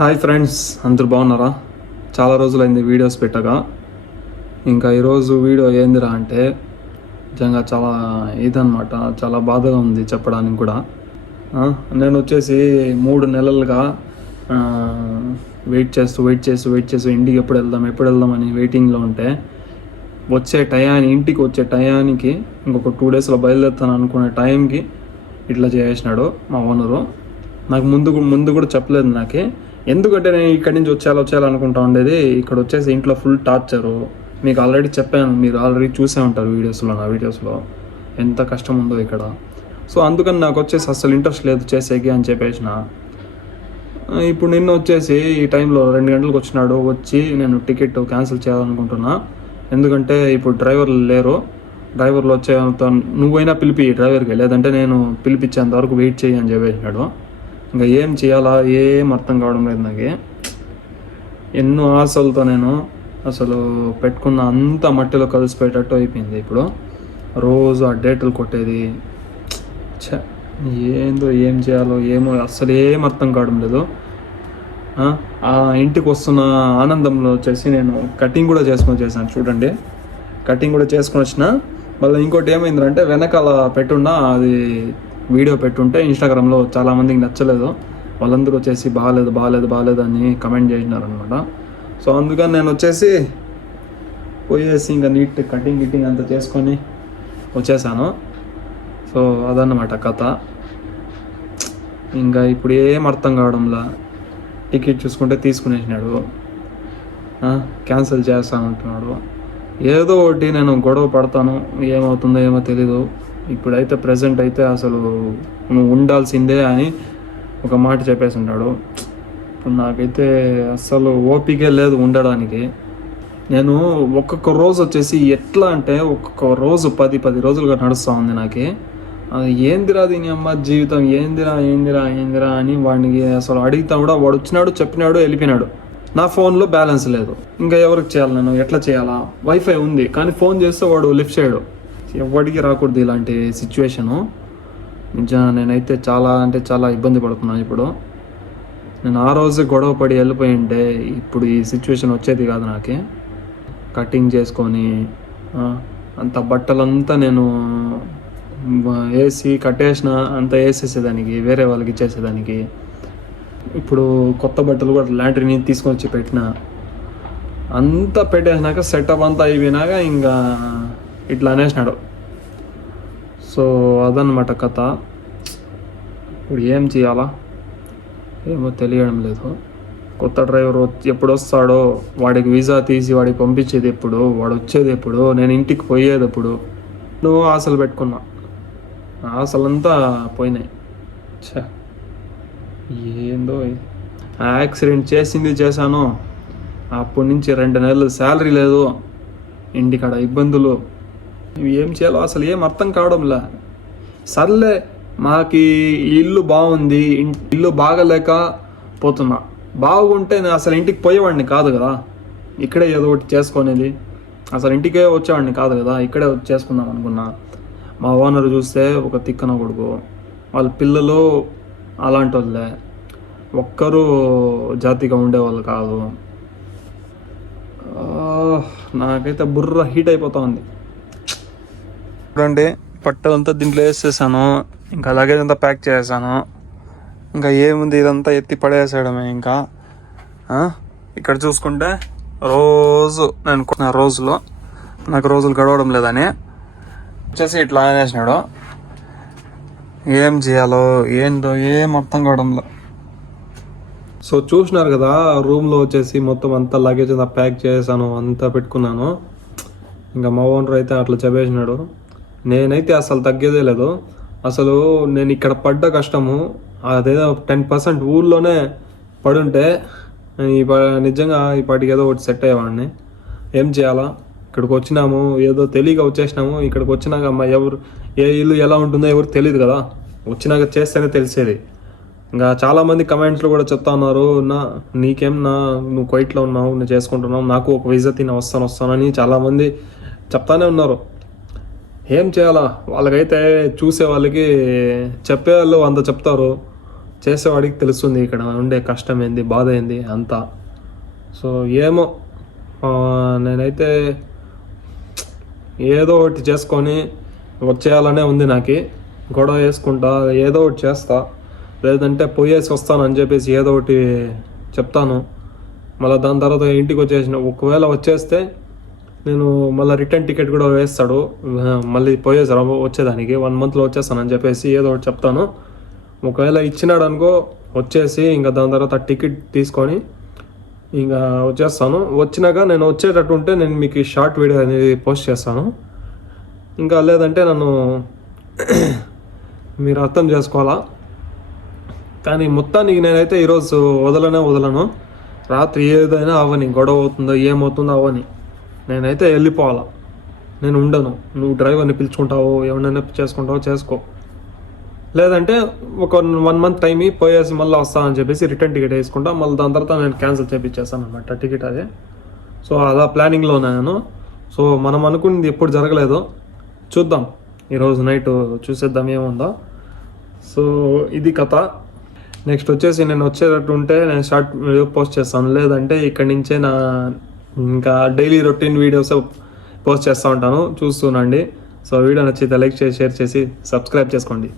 Hi friends, అందరూ బాగున్నారా? చాలా రోజులైంది వీడియోస్ పెట్టగా. ఇంకా ఈరోజు వీడియో ఏందిరా అంటే నిజంగా చాలా ఇదనమాట, చాలా బాధగా ఉంది చెప్పడానికి కూడా. నేను వచ్చేసి 3 నెలలుగా వెయిట్ చేస్తూ ఇంటికి ఎప్పుడు వెళ్దామని వెయిటింగ్లో ఉంటే ఇంటికి వచ్చే టయానికి ఇంకొక 2 డేస్లో బయలుదేరుతాను అనుకునే టైంకి ఇట్లా చేసినాడు మా ఓనరు. నాకు ముందు కూడా చెప్పలేదు నాకే. ఎందుకంటే నేను ఇక్కడి నుంచి వచ్చేయాలనుకుంటా ఉండేది. ఇక్కడ వచ్చేసి ఇంట్లో ఫుల్ టార్చరు. మీకు ఆల్రెడీ చెప్పాను, మీరు ఆల్రెడీ చూసే ఉంటారు నా వీడియోస్లో ఎంత కష్టం ఉందో ఇక్కడ. సో అందుకని నాకు వచ్చేసి అసలు ఇంట్రెస్ట్ లేదు చేసేకి అని చెప్పేసిన. ఇప్పుడు నిన్న వచ్చేసి ఈ టైంలో 2 గంటలకు వచ్చినాడు. వచ్చి నేను టికెట్ క్యాన్సిల్ చేయాలనుకుంటున్నా, ఎందుకంటే ఇప్పుడు డ్రైవర్లు లేరు. డ్రైవర్లు వచ్చేంత నువ్వైనా పిలిపి డ్రైవర్కి, లేదంటే నేను పిలిపించేంత వరకు వెయిట్ చేయి అని చెప్పేసినాడు. ఇంకా ఏం చేయాలా ఏం అర్థం కావడం లేదు నాకు. ఎన్నో ఆశలతో నేను అసలు పెట్టుకున్న అంత మట్టిలో కలిసిపోయేటట్టు అయిపోయింది. ఇప్పుడు రోజు ఆ డేట్లు కొట్టేది ఏందో, ఏం చేయాలో ఏమో అసలు ఏం అర్థం కావడం లేదు. ఆ ఇంటికి వస్తున్న ఆనందంలో వచ్చేసి నేను కటింగ్ కూడా చేశాను చూడండి. కటింగ్ కూడా చేసుకొని వచ్చిన. మళ్ళీ ఇంకోటి ఏమైందంటే వెనకాల పెట్టున్నా, అది వీడియో పెట్టుంటే ఇన్స్టాగ్రామ్లో చాలామందికి నచ్చలేదు. వాళ్ళందరూ వచ్చేసి బాగాలేదు అని కమెంట్ చేసినారనమాట. సో అందుకని నేను వచ్చేసి పోయేసి ఇంకా నీట్ కటింగ్ అంతా చేసుకొని వచ్చేసాను. సో అదన్నమాట కథ. ఇంకా ఇప్పుడు ఏం అర్థం కావడంలా. టికెట్ చూసుకుంటే తీసుకునేసినాడు, క్యాన్సిల్ చేస్తానంటున్నాడు. ఏదో ఒకటి నేను గొడవ పడతాను, ఏమవుతుందో ఏమో తెలీదు. ఇప్పుడైతే ప్రజెంట్ అయితే అసలు నువ్వు ఉండాల్సిందే అని ఒక మాట చెప్పేసి ఉంటాడు. ఇప్పుడు నాకైతే అసలు ఓపికే లేదు ఉండడానికి. నేను ఒక్కొక్క రోజు వచ్చేసి ఎట్లా అంటే ఒక్కొక్క రోజు 10 రోజులుగా నడుస్తూ ఉంది నాకు. అది ఏందిరా దీని అమ్మ జీవితం, ఏందిరా అని వాడికి అసలు అడిగితే కూడా వాడు వచ్చినాడు, చెప్పినాడు, వెళ్ళిపోయినాడు. నా ఫోన్లో బ్యాలెన్స్ లేదు. ఇంకా ఎవరికి చేయాలి, నేను ఎట్లా చేయాలా? వైఫై ఉంది కానీ ఫోన్ చేస్తే వాడు లిఫ్ట్ చేయడు. ఎవరికి రాకూడదు ఇలాంటి సిచ్యువేషను. నిజంగా నేనైతే చాలా ఇబ్బంది పడుతున్నాను ఇప్పుడు. నేను ఆ రోజు గొడవ పడి వెళ్ళిపోయి ఉంటే ఇప్పుడు ఈ సిచ్యువేషన్ వచ్చేది కాదు నాకు. కటింగ్ చేసుకొని అంత బట్టలంతా నేను వేసి కట్టేసిన, అంతా వేసేసేదానికి, వేరే వాళ్ళకి ఇచ్చేసేదానికి. ఇప్పుడు కొత్త బట్టలు కూడా లాండ్రీని తీసుకొని వచ్చి పెట్టిన, అంతా పెట్టేసినాక సెటప్ అంతా అయిపోయినాక ఇంకా ఇట్లా అనేసినాడు. సో అదన్నమాట కథ. ఇప్పుడు ఏం చేయాలా ఏమో తెలియడం లేదు. కొత్త డ్రైవర్ ఎప్పుడు వస్తాడో, వాడికి వీసా తీసి వాడికి పంపించేది ఎప్పుడు, వాడు వచ్చేది ఎప్పుడు, నేను ఇంటికి పోయేది ఎప్పుడు, నువ్వు ఆశలు పెట్టుకున్నా, ఆశలంతా పోయినాయి. ఏందో యాక్సిడెంట్ చేశాను. అప్పటి నుంచి 2 నెలలు శాలరీ లేదు, ఇంటికాడ ఇబ్బందులు, ఇవి ఏం చేయాలో అసలు ఏం అర్థం కావడంలా. సర్లే, మాకు ఇల్లు బాగుంది, ఇల్లు బాగలేక పోతున్నా. బాగుంటే నేను అసలు ఇంటికి పోయేవాడిని కాదు కదా, ఇక్కడే ఏదో ఒకటి చేసుకునేది. అసలు ఇంటికే వచ్చేవాడిని కాదు కదా, ఇక్కడే చేసుకుందాం అనుకున్నా. మా ఓనర్ చూస్తే ఒక తిక్కన కొడుకు, వాళ్ళ పిల్లలు అలాంటి వాళ్ళే, ఒక్కరూ జాతిగా ఉండేవాళ్ళు కాదు. నాకైతే బుర్ర హీట్ అయిపోతా ఉంది. చూడండి, బట్టలంతా దీంట్లో వేసేసాను, ఇంకా లగేజ్ అంతా ప్యాక్ చేసాను. ఇంకా ఏముంది, ఇదంతా ఎత్తి పడేసాడమే. ఇంకా ఇక్కడ చూసుకుంటే రోజు నేను రోజులో నాకు రోజులు గడవడం లేదని వచ్చేసి ఇట్లా అనేసినాడు. ఏం చేయాలో ఏంటో ఏం అర్థం కావడంలో. సో చూసినారు కదా, రూమ్లో వచ్చేసి మొత్తం అంతా లగేజ్ అంతా ప్యాక్ చేసాను, అంతా పెట్టుకున్నాను. ఇంకా మా ఓనర్ అయితే అట్లా చెప్పేసినాడు. నేనైతే అసలు తగ్గేదే లేదు. అసలు నేను ఇక్కడ పడ్డ కష్టము అదేదో 10% ఊళ్ళోనే పడుంటే నిజంగా ఈ పాటికి ఏదో ఒకటి సెట్ అయ్యేవాడిని. ఏం చేయాలా, ఇక్కడికి వచ్చినాము, ఏదో తెలియక వచ్చేసినాము. ఇక్కడికి వచ్చినాక ఏ ఇల్లు ఎలా ఉంటుందో ఎవరు తెలియదు కదా, వచ్చినాక చేస్తేనే తెలిసేది. ఇంకా చాలామంది కమెంట్స్లో కూడా చెప్తా ఉన్నారు, నువ్వు కువైట్లో ఉన్నావు, నువ్వు చేసుకుంటున్నావు, నాకు ఒక వీసా తిని వస్తానని చాలామంది చెప్తానే ఉన్నారు. ఏం చేయాలా, వాళ్ళకైతే చూసే వాళ్ళకి చెప్పేవాళ్ళు అంత చెప్తారు, చేసేవాడికి తెలుస్తుంది ఇక్కడ ఉండే కష్టం ఏంది, బాధ ఏంది అంతా. సో ఏమో నేనైతే ఏదో ఒకటి చేసుకొని వచ్చేయాలనే ఉంది నాకు. గొడవ వేసుకుంటా ఏదో ఒకటి చేస్తా, లేదంటే పోయేసి వస్తాను అని చెప్పేసి ఏదో ఒకటి చెప్తాను. మళ్ళీ దాని తర్వాత ఇంటికి ఒకవేళ వచ్చేస్తే నేను మళ్ళీ రిటర్న్ టికెట్ కూడా వేస్తాడు, మళ్ళీ వచ్చేదానికి 1 monthలో వచ్చేస్తానని చెప్పేసి ఏదో ఒకటి చెప్తాను. ఒకవేళ ఇచ్చినాడు అనుకో వచ్చేసి ఇంకా దాని తర్వాత టికెట్ తీసుకొని ఇంకా వచ్చేస్తాను. వచ్చినాక నేను వచ్చేటట్టు ఉంటే నేను మీకు షార్ట్ వీడియో అనేది పోస్ట్ చేస్తాను. ఇంకా లేదంటే నన్ను మీరు అర్థం చేసుకోవాలా. కానీ మొత్తానికి నేనైతే ఈరోజు వదలను. రాత్రి ఏదైనా అవ్వని, గొడవ అవుతుందో ఏమవుతుందో అవ్వని, నేనైతే వెళ్ళిపోవాలా. నేను ఉండను. నువ్వు డ్రైవర్ని పిలుచుకుంటావో ఏమైనా చేసుకుంటావో చేసుకో, లేదంటే ఒక 1 month టైం పోయేసి మళ్ళీ వస్తానని చెప్పేసి రిటర్న్ టికెట్ వేసుకుంటా. మళ్ళీ దాని తర్వాత నేను క్యాన్సిల్ చేయించేస్తాను అనమాట టికెట్ అదే. సో అలా ప్లానింగ్లో నేను. సో మనం అనుకున్నది ఎప్పుడు జరగలేదు, చూద్దాం. ఈరోజు నైట్ చూసేద్దాం ఏముందో. సో ఇది కథ. నెక్స్ట్ వచ్చేసి నేను వచ్చేటట్టు ఉంటే నేను షార్ట్ వీడియో పోస్ట్ చేస్తాను, లేదంటే ఇక్కడి నుంచే నా ఇంకా డైలీ రొటీన్ వీడియోస్ పోస్ట్ చేస్తూ ఉంటాను, చూస్తుండండి. సో వీడియో నచ్చితే లైక్ చేసి షేర్ చేసి సబ్స్క్రైబ్ చేసుకోండి.